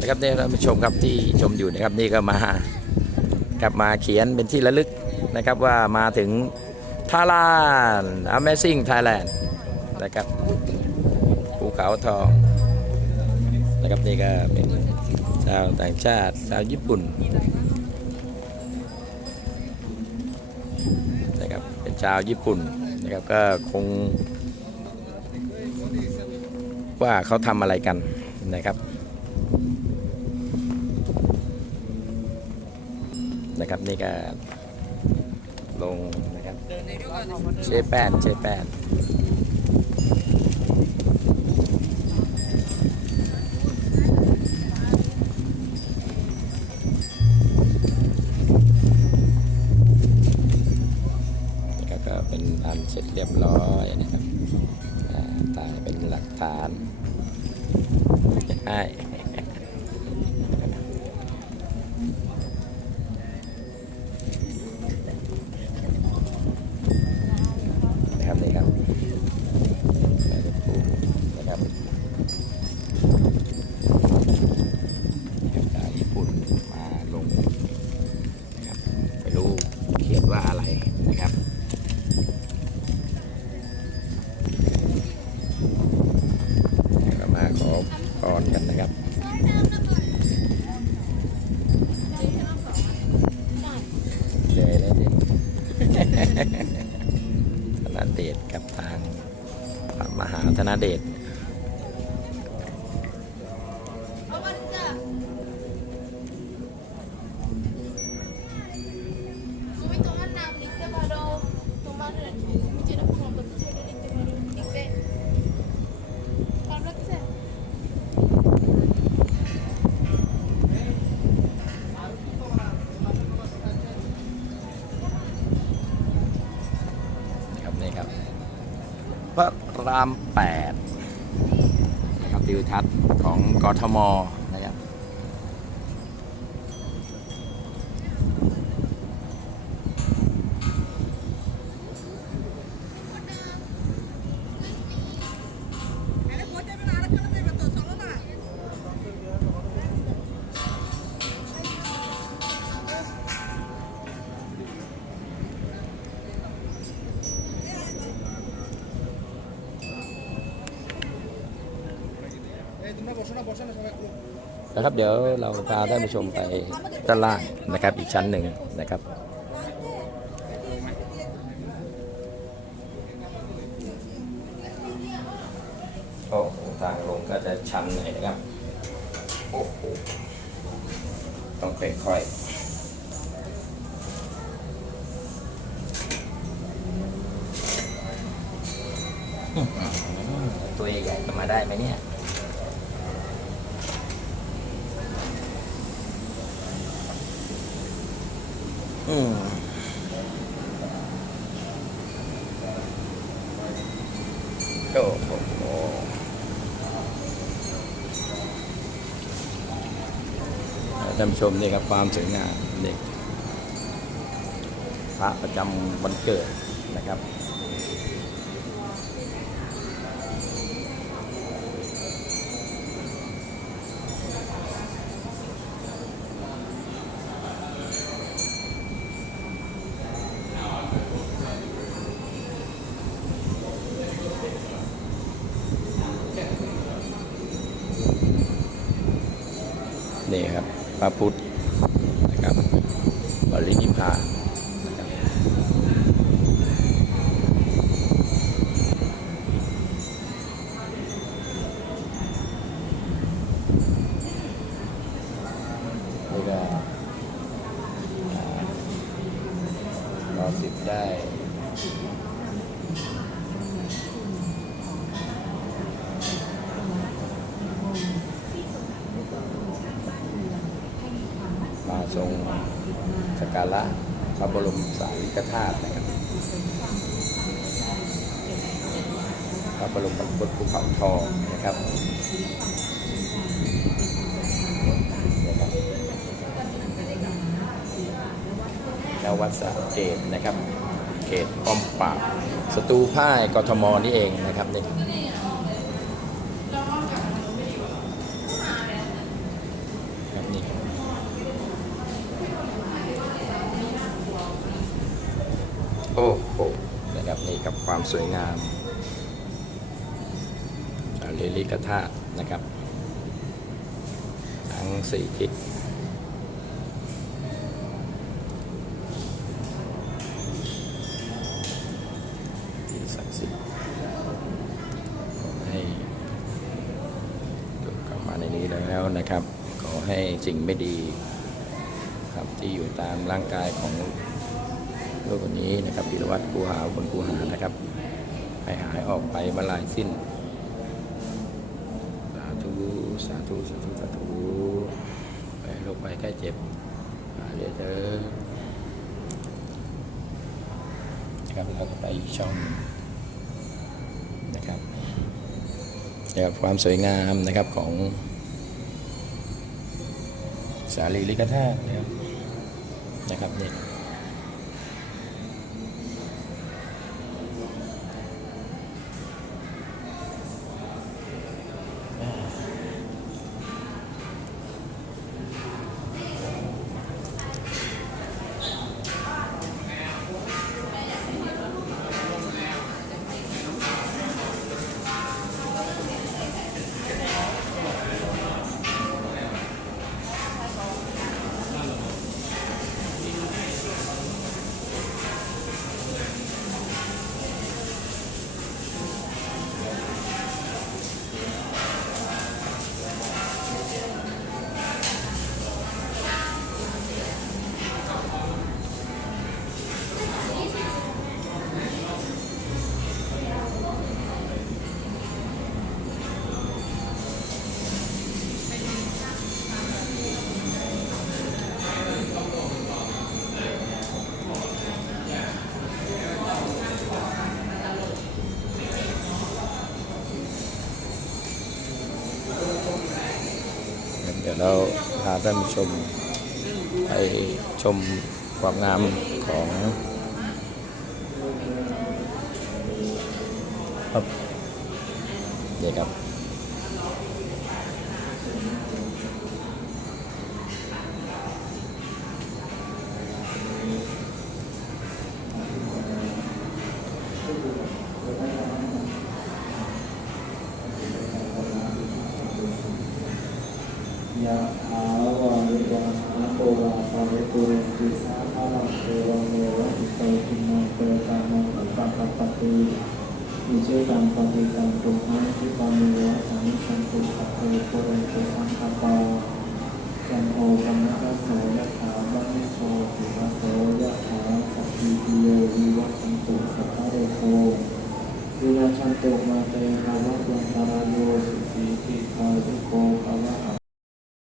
นะครับเนี่ยท่านผู้ชมครับที่ชมอยู่นะครับนี่ก็มากลับมาเขียนเป็นที่ระลึกนะครับว่ามาถึงทาลาน Amazing Thailand นะครับภูเขาทองนะครับนี่ก็เป็นชาวต่างชาติชาวญี่ปุ่นนะครับเป็นชาวญี่ปุ่นนะครับก็คงว่าเขาทำอะไรกันนะครับ นะครับนี่ก็ลงนะครับเชแปนเชแปนนะครับก็เป็นอันเสร็จเรียบร้อยนะครับอ่ายเป็นหลักฐานใช่ มาลงนะครับไม่รู้เขียนว่าอะไรนะครับแล้วก็มาขอพรกันนะครับเลยเลยดิธนเดชกับทางพระมหาธนเดช ระรามแปดนะครับทิวทัศน์ของกทม นะครับเดี๋ยวเราพาท่านผู้ชมไปด้านล่างนะครับอีกชั้นหนึ่งนะครับโอ้ทางลงก็จะชันหน่อยนะครับโอ้โหต้องค่อยๆอื้อหือตัวใหญ่ๆจะมาได้ไหมเนี่ย อืมโอ้โหท่านชมนี่ครับความสวยงามนี่พระประจำวันเกิดนะครับ นี่ครับพระพุทธ การะพระบรมสารีริกธาตุนะครับพระบรมบรรพตภูเขาทองนะครับแล้ววัดสระเกตนะครับ เขตป้อมปราบสตูพ่ายกทมนี่เองนะครับนี่ ความสวยงามสารีริกธาตุนะครับ ทั้งสี่ทิศที่ศักดิ์สิทธิ์ขอให้เข้ามาในนี้แล้วนะครับ ขอให้สิ่งไม่ดี ครับที่อยู่ตามร่างกายของ ลูกคนนี้นะครับพิรวัตรคูหาบนคูหานะครับให้หายออกไปเมื่อลายสิ้น สาธุสาธุสาธุสาธุไปโรคไปแค่เจ็บหายเลยเถอะนะครับเราก็ไปช่องนะครับนะครับความสวยงามนะครับของสารีริกธาตุนะครับนะครับนี่ เดี๋ยวเราพาท่านผู้ชมไปชมความงามของครับนี่ครับ ยะหาวาริวาหาโปราปาริปุเรนติสาภาลังเทวเมวะอิโตทินังเปตานังอัปปะปะปะติอิเจตังปฏิตังตุหังทิปามิวะสังสังตุสัพเพปุเรนติสังคปาจันโอกัมมะโสยะถาบัณโสติวะโสยะถาสัพพิติโยวิวัชชันตุสัพพะเรโควิวัชชันตุมาเตภาวะวันตารโยสุขีติคาทุโกภ